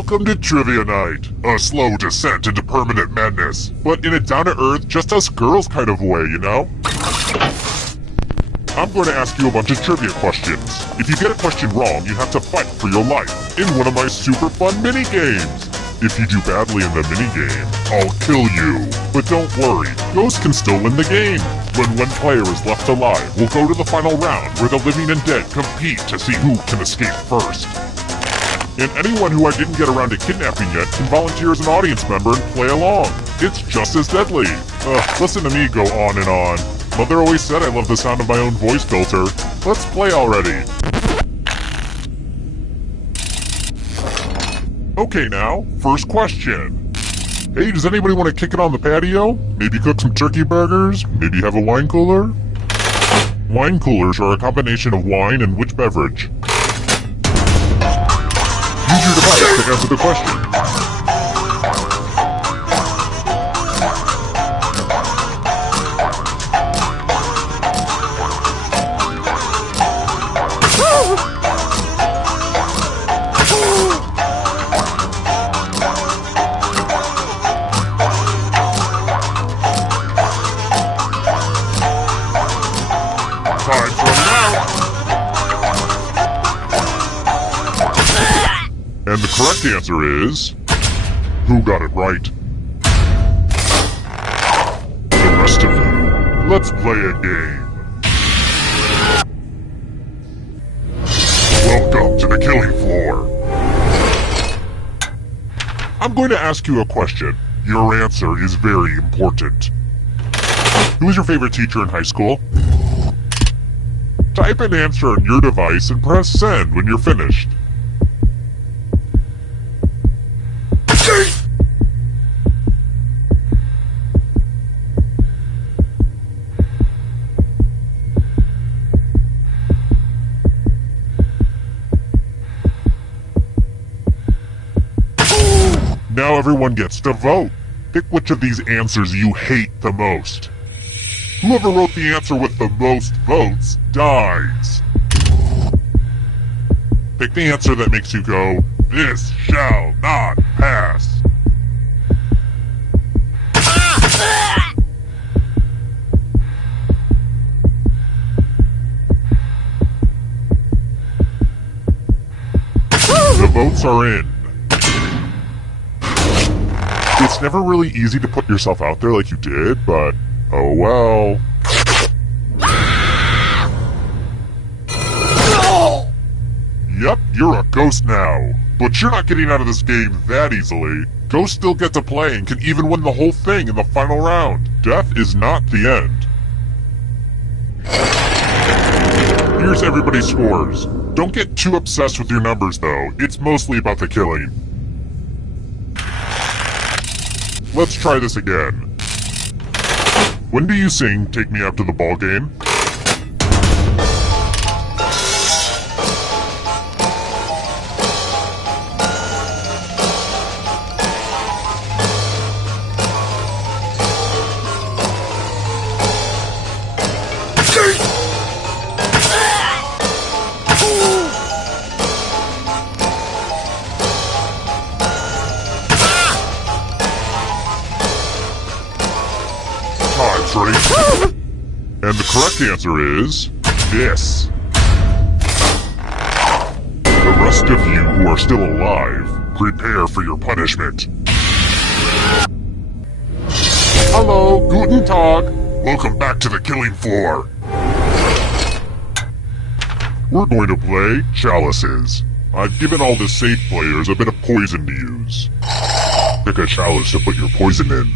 Welcome to Trivia Night, a slow descent into permanent madness, but in a down-to-earth, just us girls kind of way, you know? I'm going to ask you a bunch of trivia questions. If you get a question wrong, you have to fight for your life in one of my super fun mini-games. If you do badly in the mini-game, I'll kill you. But don't worry, Ghost can still win the game. When one player is left alive, we'll go to the final round where the living and dead compete to see who can escape first. And anyone who I didn't get around to kidnapping yet can volunteer as an audience member and play along. It's just as deadly. Listen to me go on and on. Mother always said I love the sound of my own voice filter. Let's play already. Okay now, first question. Hey, does anybody want to kick it on the patio? Maybe cook some turkey burgers? Maybe have a wine cooler? Wine coolers are a combination of wine and which beverage? Use your device to answer the question. Time for now. And the correct answer is... who got it right? The rest of you, let's play a game. Welcome to the killing floor. I'm going to ask you a question. Your answer is very important. Who was your favorite teacher in high school? Type an answer on your device and press send when you're finished. Now everyone gets to vote. Pick which of these answers you hate the most. Whoever wrote the answer with the most votes dies. Pick the answer that makes you go, "This shall not pass." The votes are in. It's never really easy to put yourself out there like you did, but oh well. Yep, you're a ghost now. But you're not getting out of this game that easily. Ghosts still get to play and can even win the whole thing in the final round. Death is not the end. Here's everybody's scores. Don't get too obsessed with your numbers though. It's mostly about the killing. Let's try this again. When do you sing "Take Me Out to the Ball Game"? Ready? And the correct answer is this. The rest of you who are still alive, prepare for your punishment. Hello, guten Tag. Welcome back to the killing floor. We're going to play chalices. I've given all the safe players a bit of poison to use. Pick a chalice to put your poison in.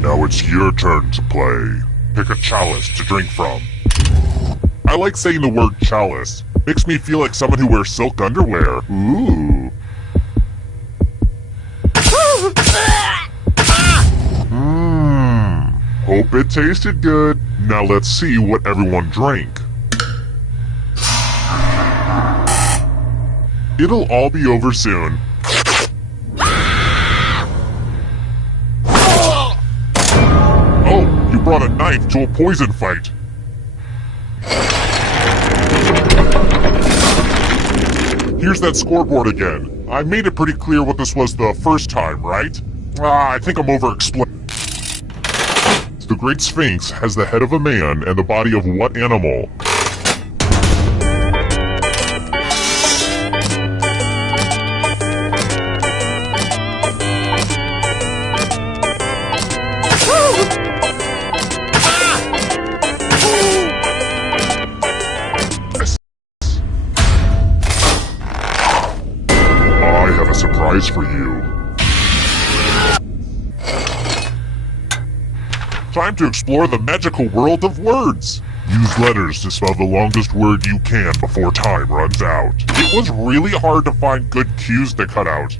Now it's your turn to play. Pick a chalice to drink from. I like saying the word chalice. Makes me feel like someone who wears silk underwear. Ooh. Hope it tasted good. Now let's see what everyone drank. It'll all be over soon. brought a knife to a poison fight. Here's that scoreboard again. I made it pretty clear what this was the first time, right? I think I'm over-explaining. The Great Sphinx has the head of a man and the body of what animal? I have a surprise for you. Time to explore the magical world of words. Use letters to spell the longest word you can before time runs out. It was really hard to find good cues to cut out.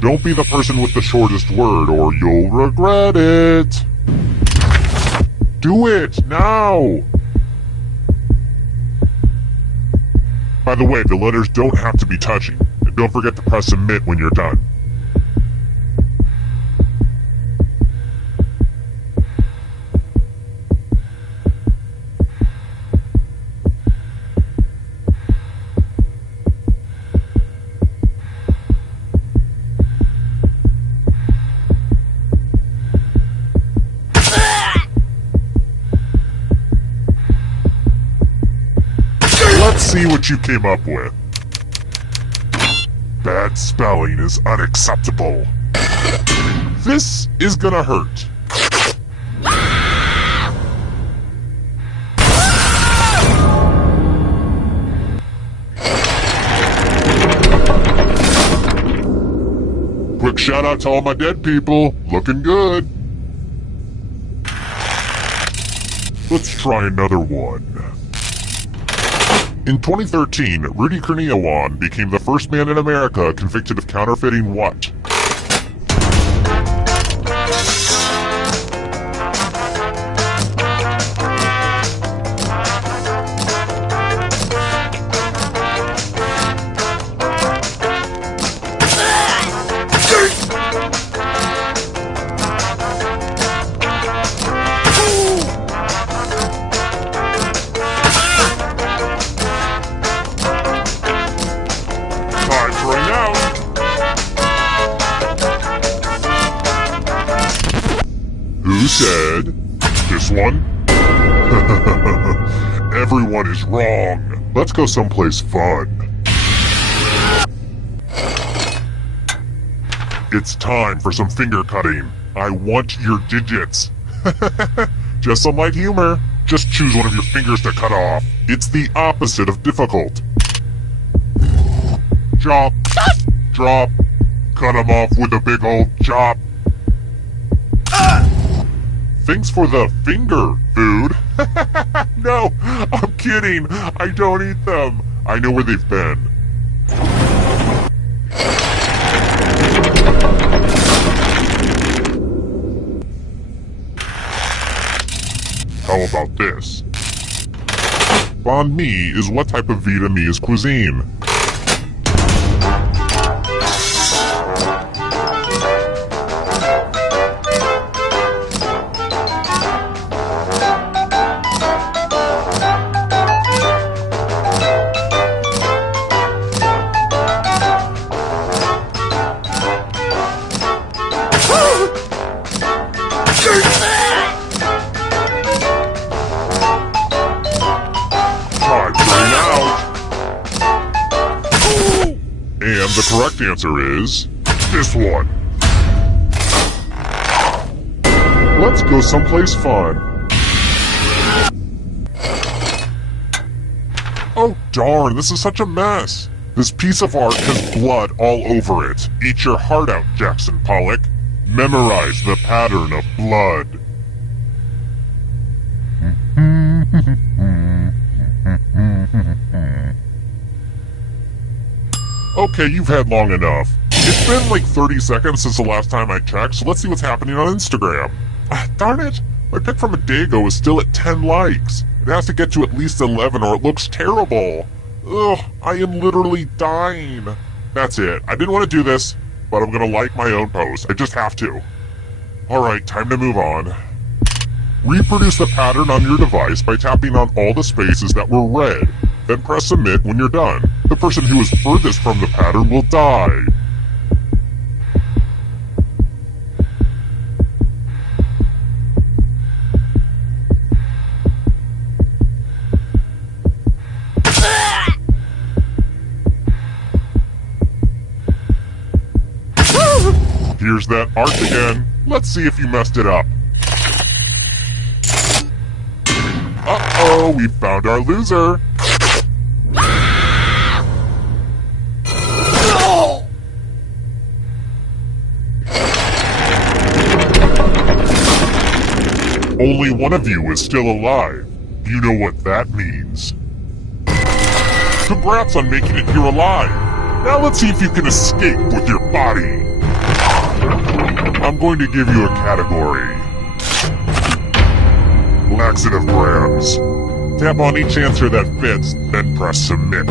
Don't be the person with the shortest word or you'll regret it. Do it now. By the way, the letters don't have to be touching. And don't forget to press submit when you're done. Let's see what you came up with. Bad spelling is unacceptable. This is gonna hurt. Quick shout out to all my dead people. Looking good. Let's try another one. In 2013, Rudy Kurniawan became the first man in America convicted of counterfeiting what? Who said this one? Everyone is wrong. Let's go someplace fun. It's time for some finger cutting. I want your digits. Just some light humor. Just choose one of your fingers to cut off. It's the opposite of difficult. Chop. Drop. Cut them off with a big old chop. Thanks for the finger food. No, I'm kidding. I don't eat them. I know where they've been. How about this? Banh mi is what type of Vietnamese cuisine? And the correct answer is this one. Let's go someplace fun. Oh darn, this is such a mess. This piece of art has blood all over it. Eat your heart out, Jackson Pollock. Memorize the pattern of blood. Okay, you've had long enough. It's been like 30 seconds since the last time I checked, so let's see what's happening on Instagram. Darn it! My pic from a day ago is still at 10 likes. It has to get to at least 11 or it looks terrible. Ugh, I am literally dying. That's it. I didn't want to do this, but I'm gonna like my own post. I just have to. Alright, time to move on. Reproduce the pattern on your device by tapping on all the spaces that were red. Then press submit when you're done. The person who is furthest from the pattern will die. Here's that art again. Let's see if you messed it up. Uh-oh, we found our loser. Only one of you is still alive. You know what that means. Congrats on making it here alive. Now let's see if you can escape with your body. I'm going to give you a category. Laxative brands. Tap on each answer that fits, then press submit.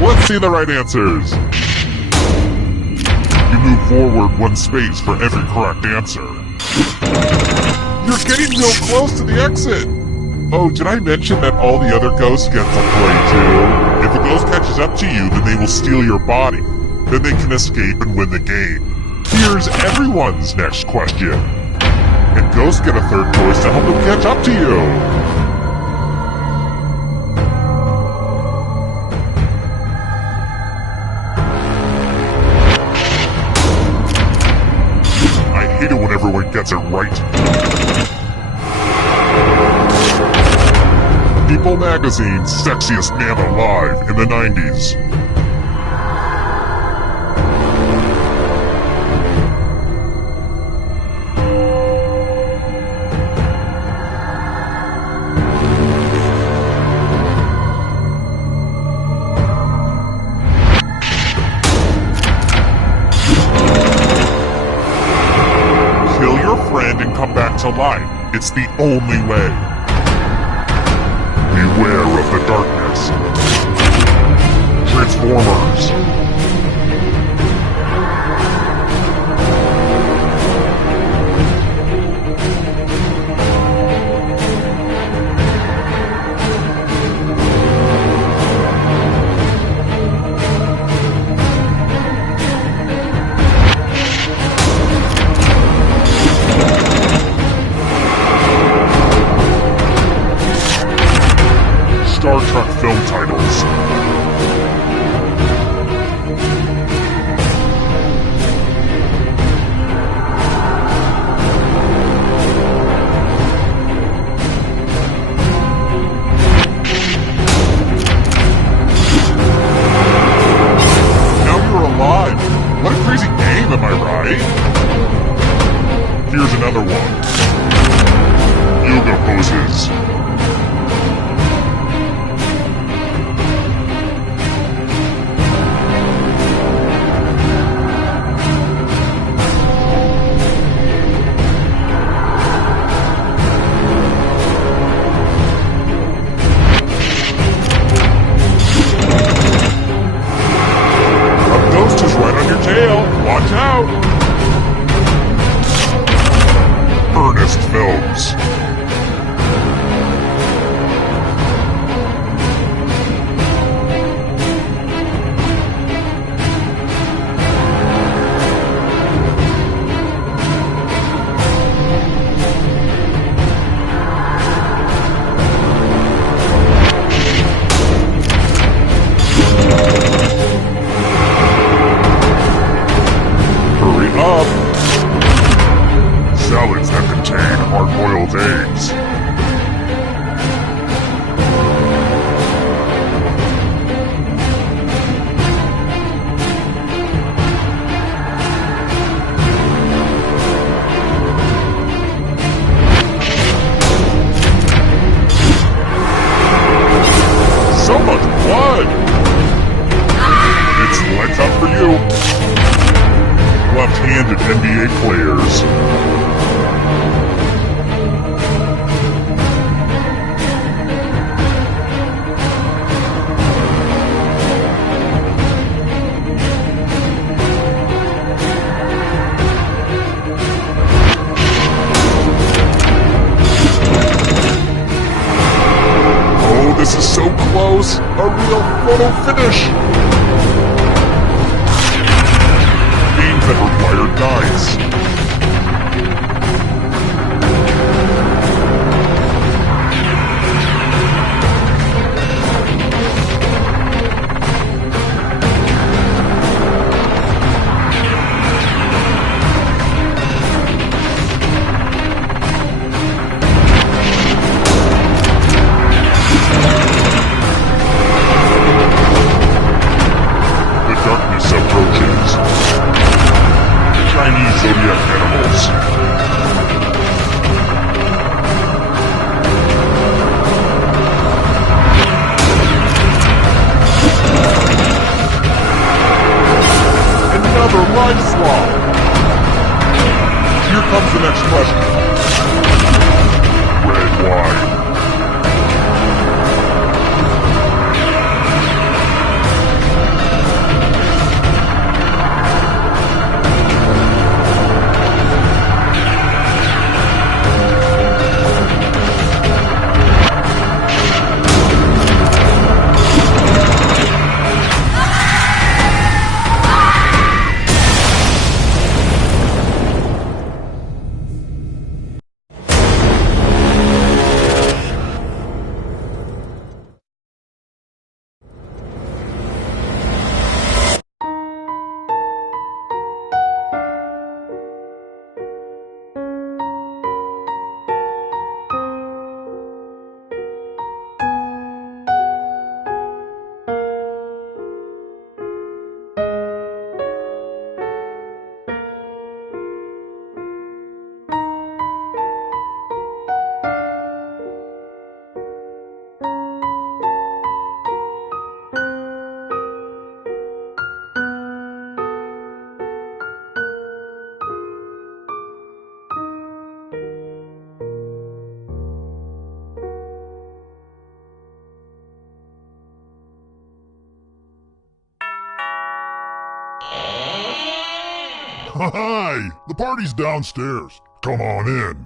Let's see the right answers. You move forward one space for every correct answer. You're getting real close to the exit. Oh, did I mention that all the other ghosts get to play too? If a ghost catches up to you, then they will steal your body. Then they can escape and win the game. Here's everyone's next question. And ghosts get a third choice to help them catch up to you. I hate it when everyone gets it right. People Magazine's Sexiest Man Alive in the 90s. Kill your friend and come back to life. It's the only way. Beware of the darkness. Transformers. Star Trek film titles. Now you're alive. What a crazy game, am I right? Here's another one. Yoga poses. Watch out! Ernest Films. Salads that contain hard-boiled eggs. So much blood! It's lights up for you. Left-handed NBA players. close! A real photo finish! Games that require dice. Darkness approaches. Chinese zodiac animals. Another life swap. Here comes the next question. Red wine. Hi! The party's downstairs. Come on in.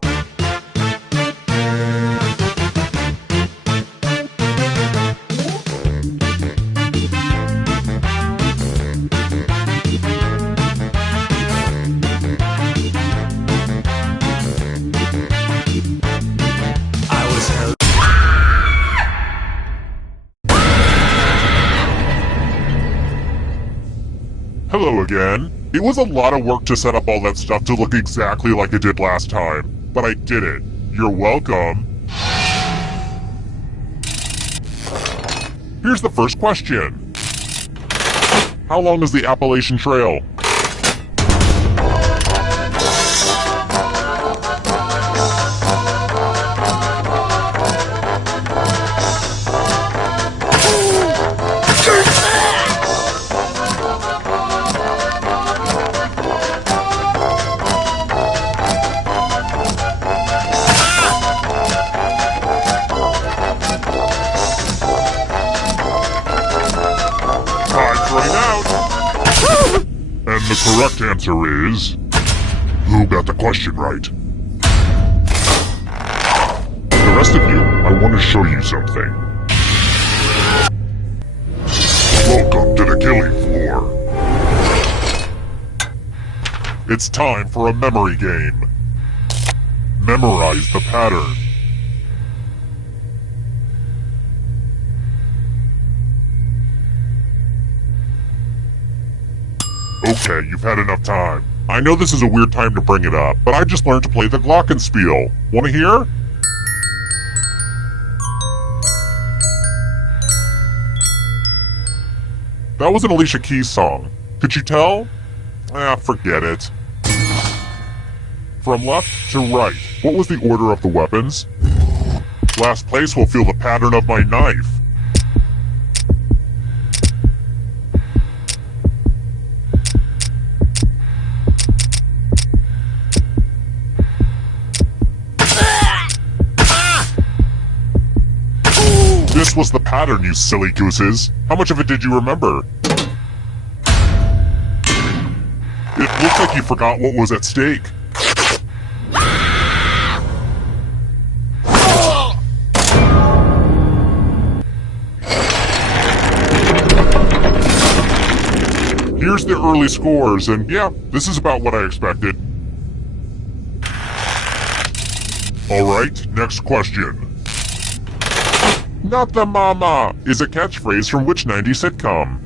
Hello again. It was a lot of work to set up all that stuff to look exactly like it did last time, but I did it. You're welcome. Here's the first question. How long is the Appalachian Trail? And the correct answer is... Who got the question right? The rest of you, I want to show you something. Welcome to the killing floor. It's time for a memory game. Memorize the pattern. Okay, you've had enough time. I know this is a weird time to bring it up, but I just learned to play the glockenspiel. Wanna hear? That was an Alicia Keys song. Could you tell? Forget it. From left to right, what was the order of the weapons? Last place will feel the pattern of my knife. This was the pattern, you silly gooses. How much of it did you remember? It looks like you forgot what was at stake. here's the early scores, and yeah, this is about what I expected. Alright, next question. Not the mama is a catchphrase from which 90s sitcom?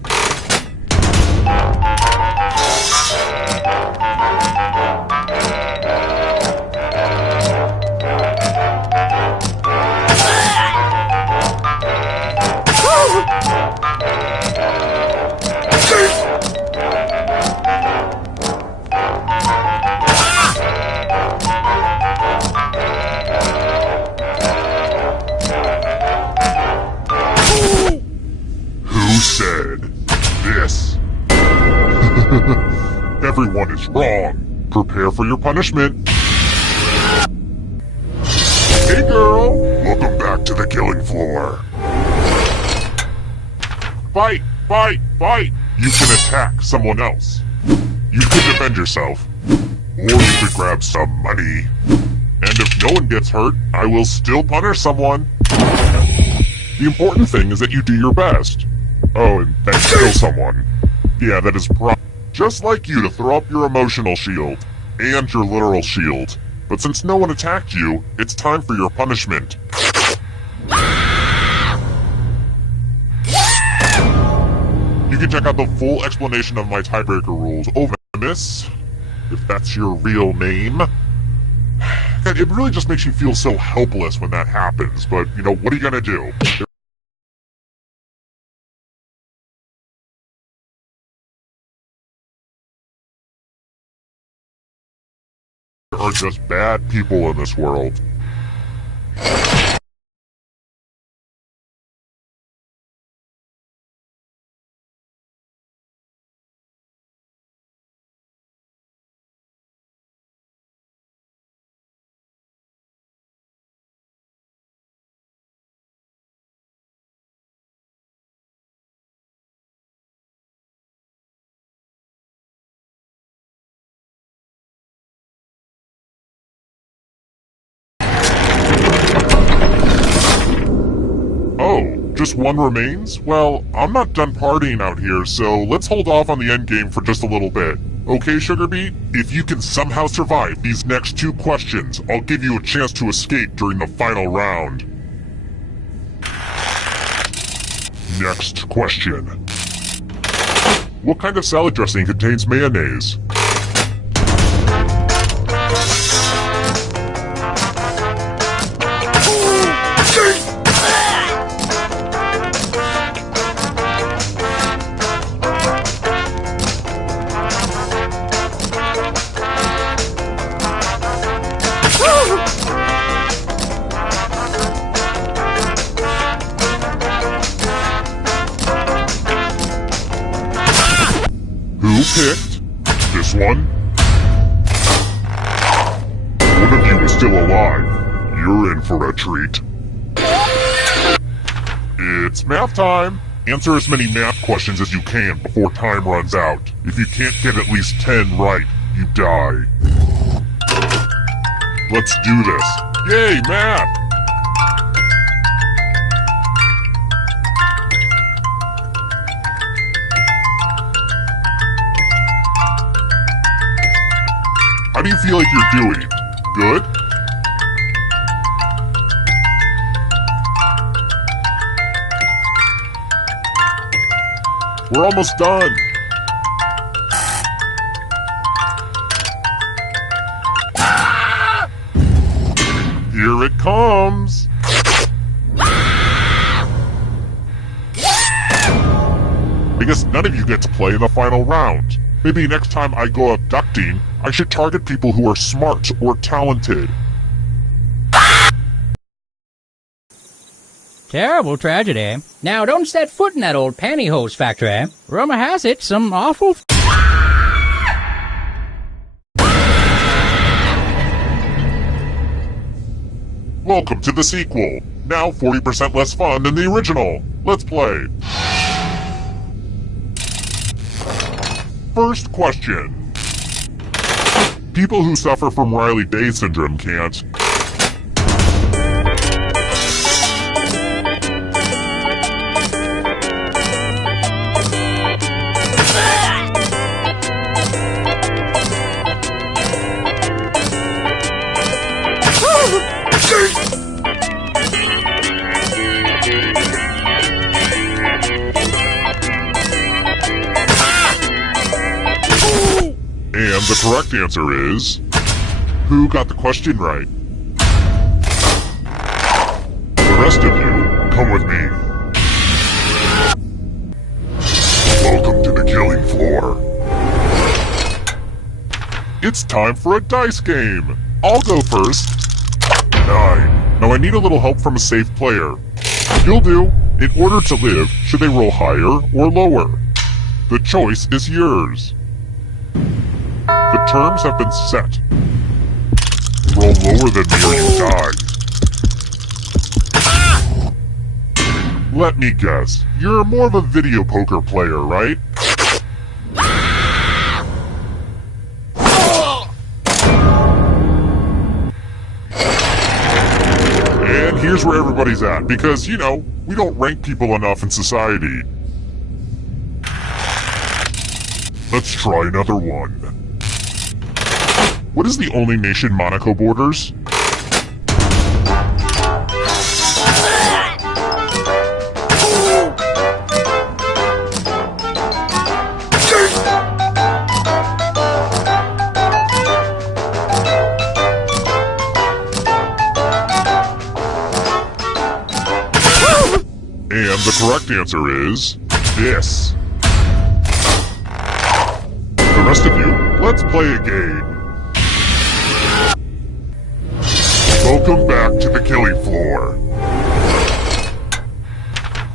Everyone is wrong. Prepare for your punishment. Hey girl, welcome back to the killing floor. Fight, fight, fight! You can attack someone else. You can defend yourself. Or you could grab some money. And if no one gets hurt, I will still punish someone. The important thing is that you do your best. Oh, and then kill someone. Yeah, that is just like you to throw up your emotional shield, and your literal shield. But since no one attacked you, it's time for your punishment. You can check out the full explanation of my tiebreaker rules over Miss, if that's your real name. God, it really just makes you feel so helpless when that happens, but, you know, what are you gonna do? There are just bad people in this world. Oh, just one remains? Well, I'm not done partying out here, so let's hold off on the endgame for just a little bit. Okay, Sugarbeet? If you can somehow survive these next 2 questions, I'll give you a chance to escape during the final round. Next question. What kind of salad dressing contains mayonnaise? Who picked this one? One of you is still alive. You're in for a treat. It's math time. Answer as many math questions as you can before time runs out. If you can't get at least 10 right, you die. Let's do this. Yay, math! How do you feel like you're doing? Good? We're almost done. Here it comes. I guess none of you get to play in the final round. Maybe next time I go abducting, I should target people who are smart or talented. Terrible tragedy. Now don't set foot in that old pantyhose factory. Rumor has it some awful... Welcome to the sequel. Now 40% less fun than the original. Let's play. First question. People who suffer from Riley-Day syndrome can't. And the correct answer is... Who got the question right? The rest of you, come with me. Welcome to the killing floor. It's time for a dice game. I'll go first. 9. Now I need a little help from a safe player. You'll do. In order to live, should they roll higher or lower? The choice is yours. The terms have been set. Roll lower than me or you die. Let me guess. You're more of a video poker player, right? And here's where everybody's at, because, you know, we don't rank people enough in society. Let's try another one. What is the only nation Monaco borders? And the correct answer is this. The rest of you, let's play a game. Welcome back to the killing floor.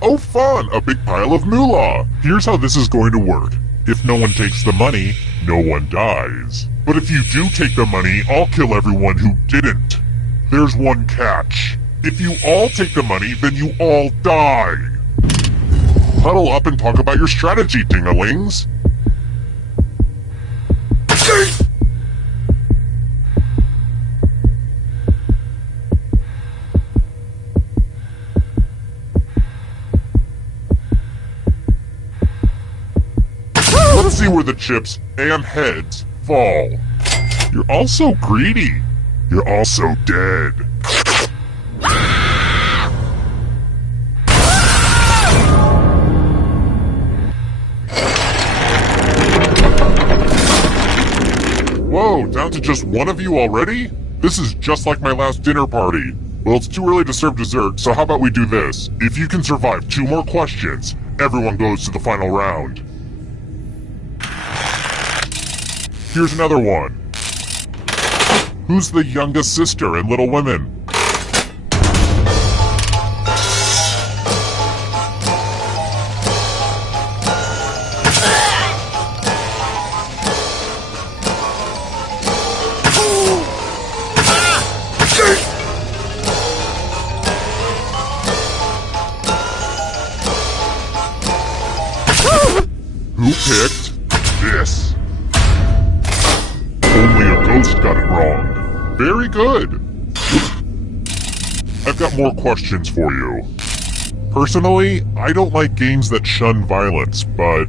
Oh fun, a big pile of moolah. Here's how this is going to work. If no one takes the money, no one dies. But if you do take the money, I'll kill everyone who didn't. There's one catch. If you all take the money, then you all die. Huddle up and talk about your strategy, ding-a-lings. Let's see where the chips and heads fall. You're all so greedy. You're all so dead. Whoa, down to just one of you already? This is just like my last dinner party. Well, it's too early to serve dessert, so how about we do this? If you can survive 2 more questions, everyone goes to the final round. Here's another one. Who's the youngest sister in Little Women? Who picked this? Only a ghost got it wrong. Very good. I've got more questions for you. Personally, I don't like games that shun violence, but...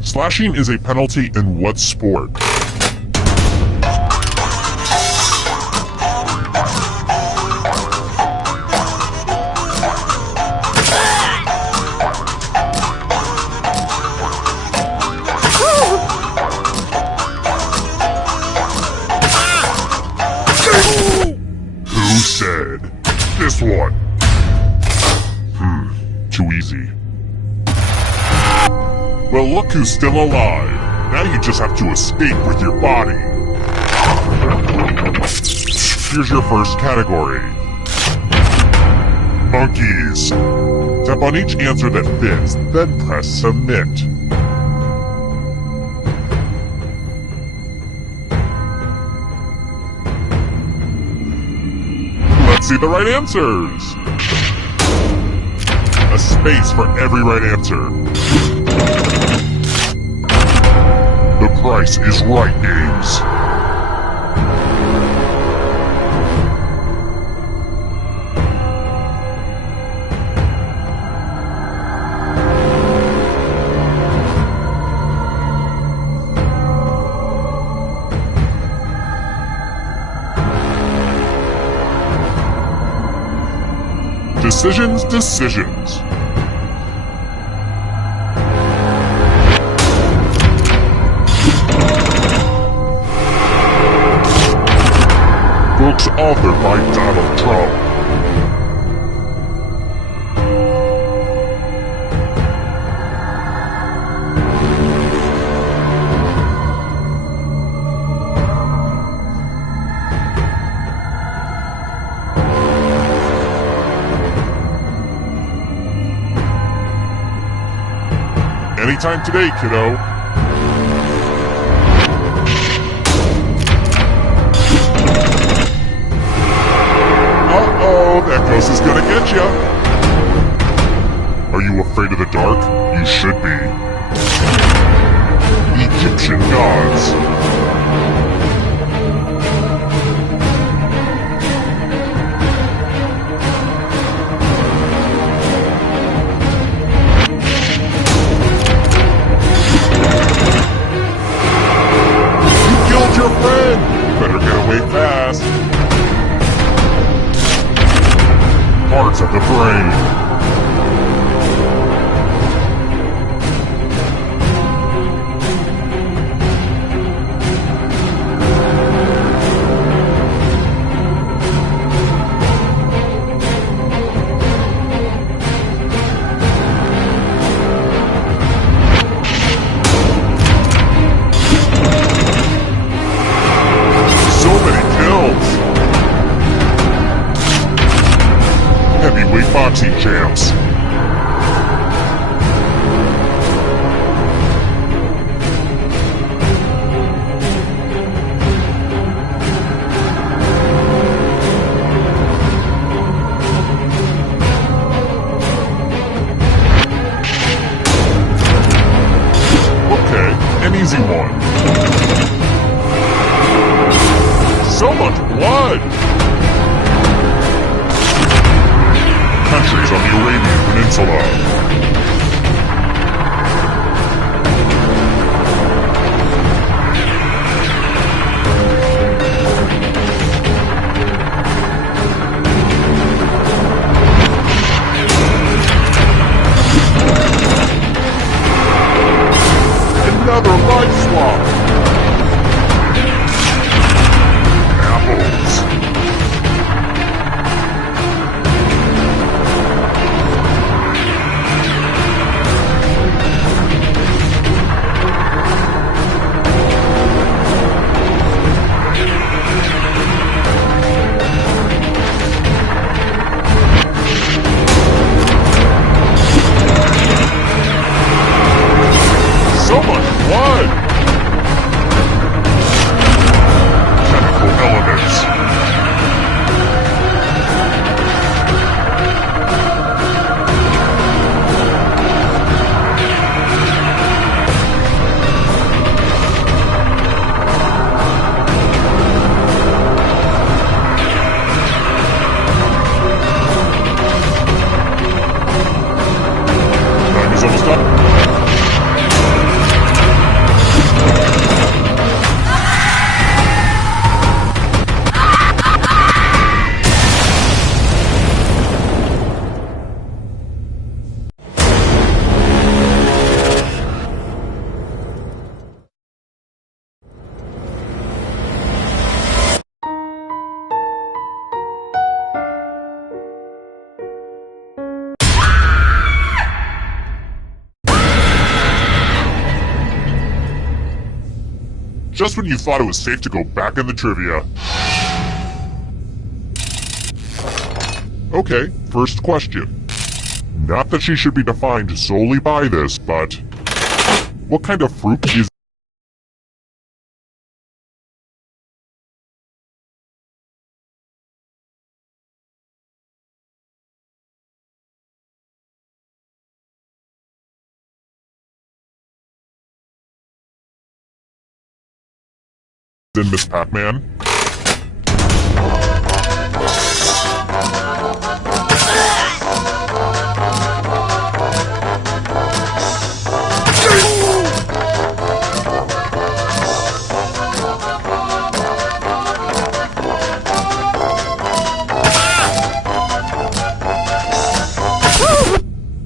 slashing is a penalty in what sport? This one. Too easy. Well, look who's still alive. Now you just have to escape with your body. Here's your first category. Monkeys. Tap on each answer that fits, then press submit. Let's see the right answers. A space for every right answer. The price is right, games. Decisions. books authored by Donald Trump. Anytime today, kiddo. Uh-oh, that ghost is gonna get ya. Are you afraid of the dark? You should be. Egyptian gods. Your friend! Better get away fast. Parts of the brain. Heavyweight boxing champs. Okay, an easy one. So much blood! Countries on the Arabian Peninsula. Another life swap. Apples. So much blood! Chemical elements. Time is almost up. Just when you thought it was safe to go back in the trivia. Okay, first question. Not that she should be defined solely by this, but what kind of fruit is in Miss Pac-Man?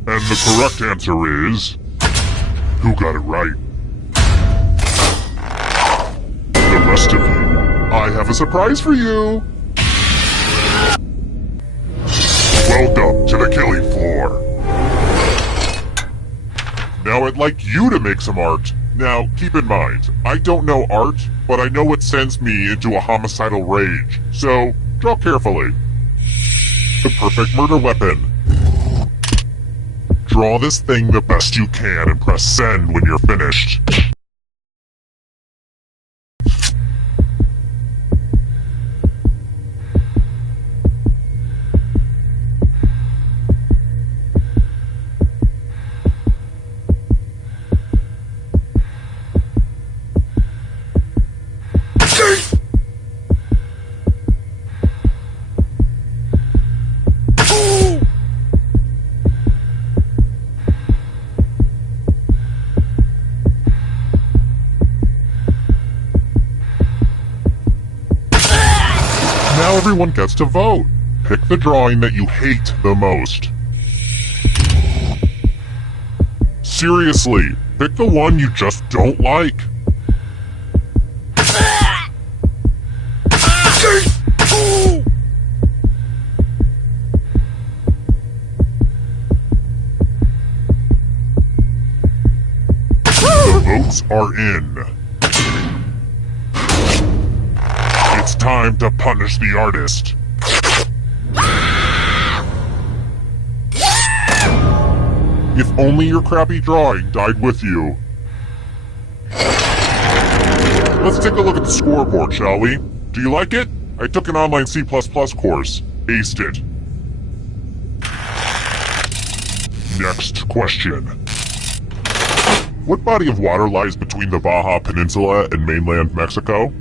And the correct answer is... who got it right? The rest of you, I have a surprise for you! to the killing floor. Now I'd like you to make some art. Now, keep in mind, I don't know art, but I know what sends me into a homicidal rage. So, draw carefully. The perfect murder weapon. Draw this thing the best you can and press send when you're finished. Now everyone gets to vote. Pick the drawing that you hate the most. Seriously, pick the one you just don't like. The votes are in. It's time to punish the artist. If only your crappy drawing died with you. Let's take a look at the scoreboard, shall we? Do you like it? I took an online C++ course. Aced it. Next question. What body of water lies between the Baja Peninsula and mainland Mexico?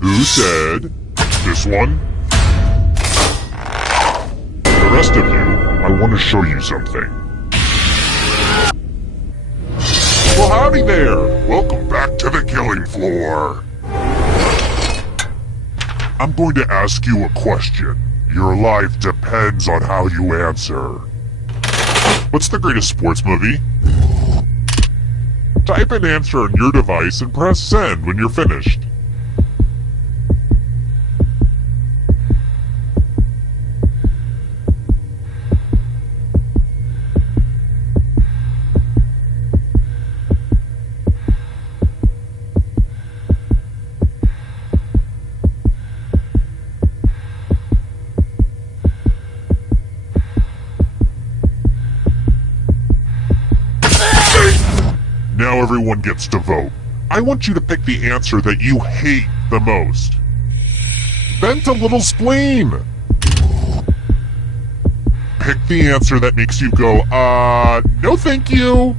Who said this one? The rest of you, I want to show you something. Well, howdy there! Welcome back to the killing floor. I'm going to ask you a question. Your life depends on how you answer. What's the greatest sports movie? Type an answer on your device and press send when you're finished. Now everyone gets to vote. I want you to pick the answer that you hate the most. Vent a little spleen! Pick the answer that makes you go, no thank you!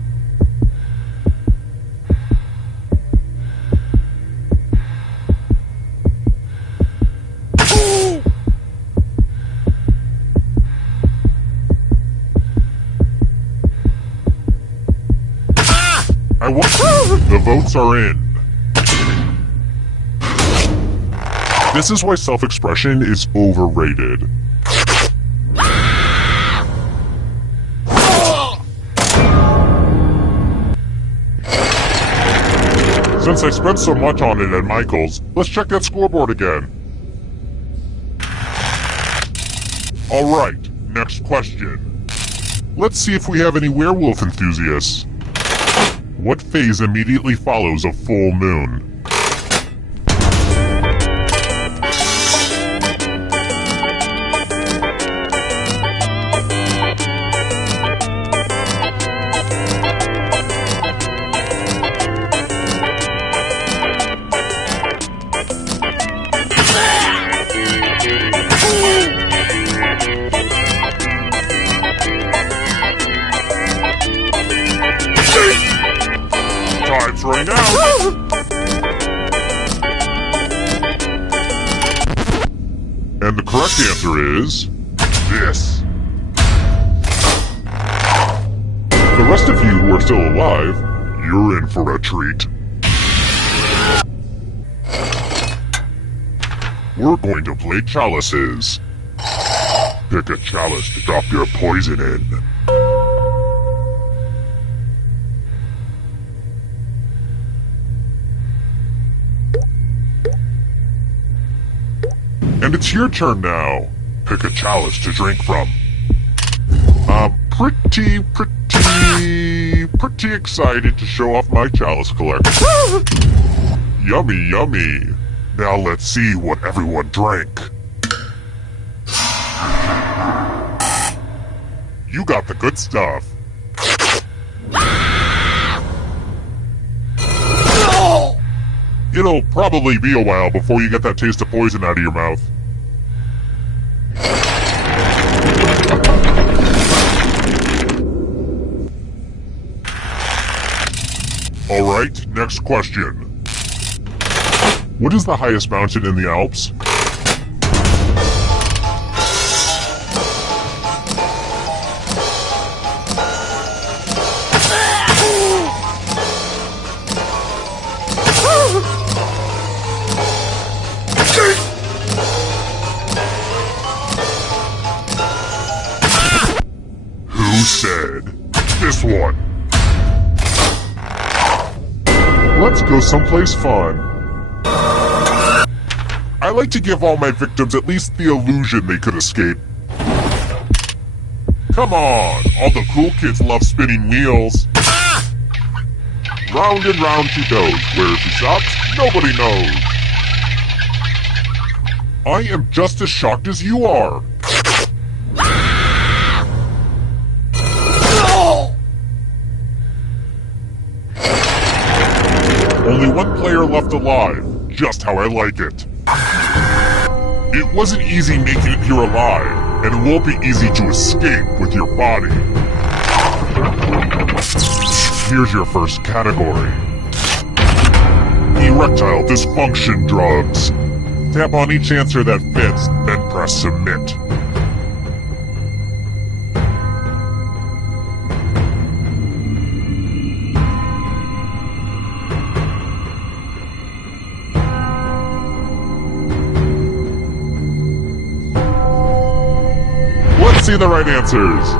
The votes are in. This is why self-expression is overrated. Since I spent so much on it at Michael's, let's check that scoreboard again. Alright, next question. Let's see if we have any werewolf enthusiasts. What phase immediately follows a full moon? Time's running out! And the correct answer is... this. The rest of you who are still alive, you're in for a treat. We're going to play chalices. Pick a chalice to drop your poison in. And it's your turn now. Pick a chalice to drink from. I'm pretty excited to show off my chalice collection. Yummy, yummy. Now let's see what everyone drank. You got the good stuff. It'll probably be a while before you get that taste of poison out of your mouth. Alright, next question. What is the highest mountain in the Alps? Who said this one? Let's go someplace fun. I like to give all my victims at least the illusion they could escape. Come on, all the cool kids love spinning wheels. Round and round she goes. Where she stops, nobody knows. I am just as shocked as you are. Only one player left alive, just how I like it. It wasn't easy making it here alive, and it won't be easy to escape with your body. Here's your first category. Erectile dysfunction drugs. Tap on each answer that fits, then press submit. Let's see the right answers.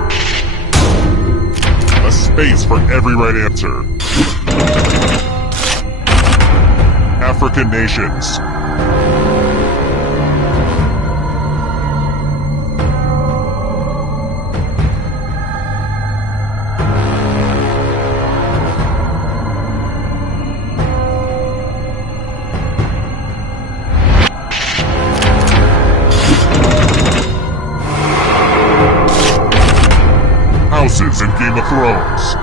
A space for every right answer. African nations. Houses in Game of Thrones.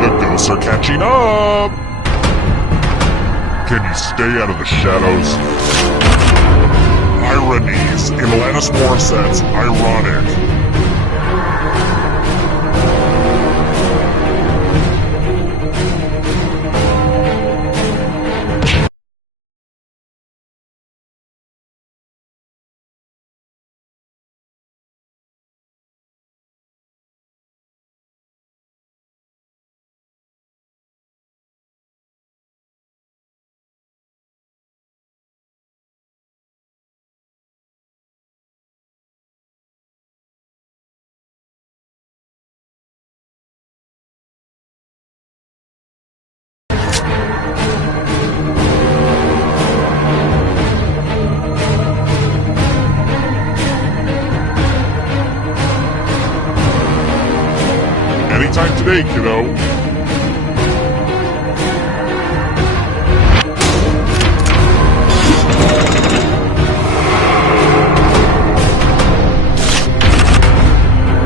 The ghosts are catching up. Can you stay out of the shadows? Ironies in Alanis Morissette's Ironic. Anytime today, kiddo.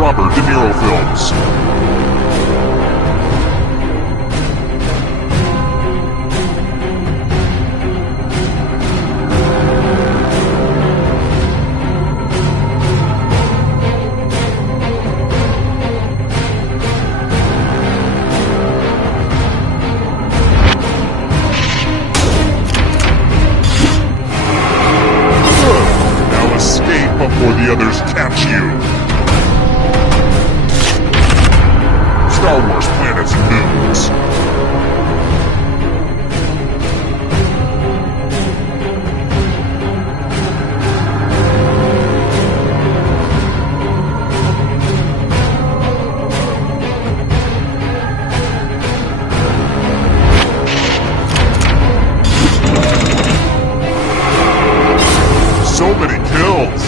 Robert De Niro films. others catch you. Star Wars planets and moons. So many kills!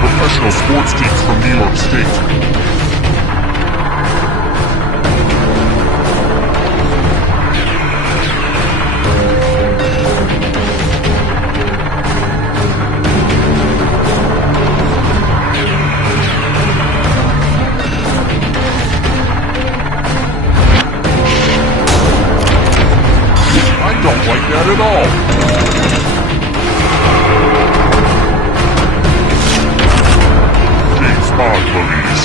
Professional sports teams from New York State. I don't like that at all. Bond movies.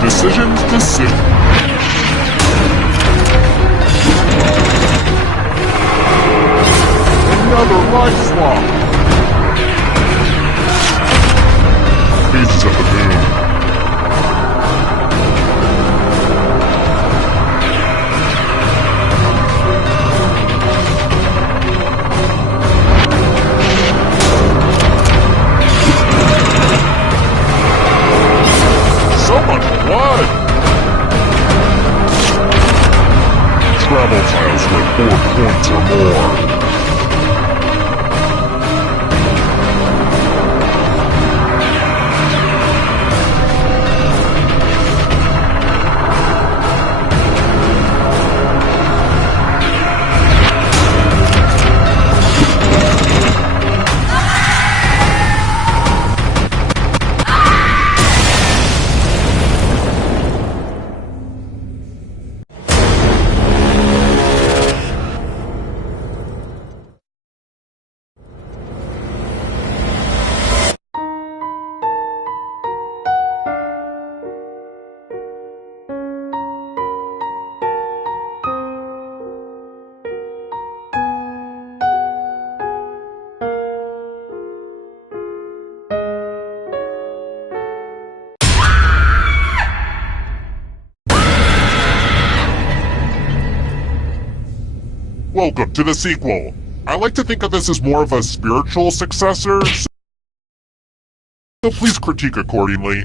Decisions. Another life swap! Pieces of the moon. So much blood! Travel tiles worth 4 points or more. Welcome to the sequel. I like to think of this as more of a spiritual successor, so please critique accordingly.